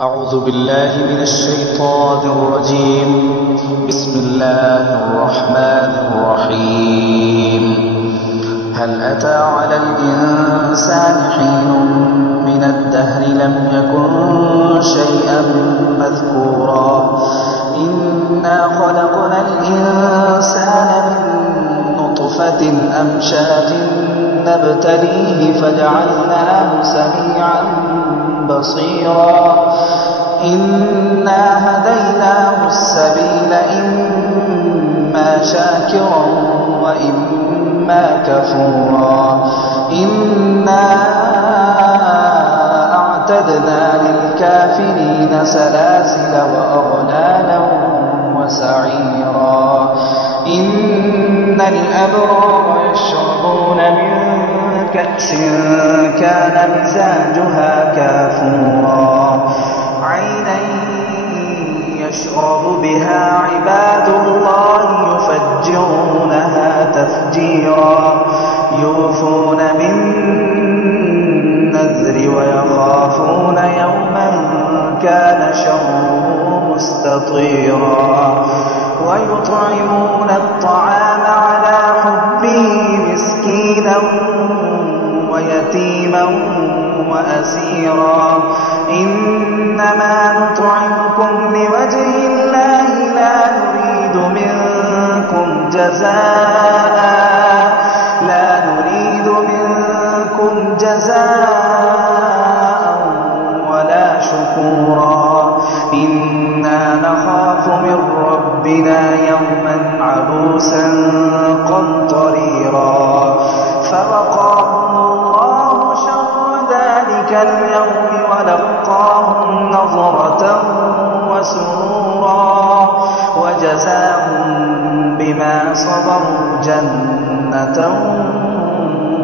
أعوذ بالله من الشيطان الرجيم. بسم الله الرحمن الرحيم. هل أتى على الإنسان حين من الدهر لم يكن شيئا مذكورا إنا خلقنا الإنسان من نطفة أمشاج نبتليه فجعلناه سميعا بصيرا إنا هديناه السبيل إما شاكرا وإما كفورا إنا أعتدنا للكافرين سلاسل وأغلالا وسعيرا إن الأبرار يشربون من كأس كان مزاجها كافورا عينا يشرب بها عباد الله يفجرونها تفجيرا يوفون بالنذر ويخافون يوما كان شره مستطيرا ويطعمون الطعام على حبه مسكينا ويتيما وأسيرا إنما نطعمكم لوجه الله لا نريد منكم جزاء ولا شكورا إنا نخاف من ربنا يوما عبوسا قمطريرا فوقاهم الله شر ذلك اليوم ولقاهم نظرة وسرورا وجزاهم بما صبروا جنة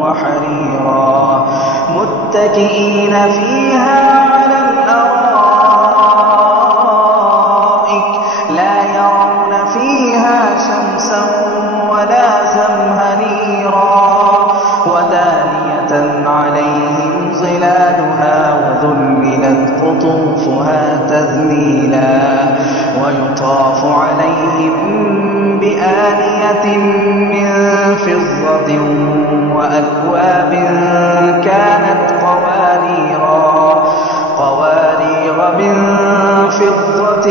وحريرا متكئين فيها على الأرائك لا يرون فيها شمسا ولا زمهريرا ودانية عليهم ظلالها وذللت قطوفها تذليلا ويطاف عليهم بآنية من فضة وأكواب كانت قوارير من فضة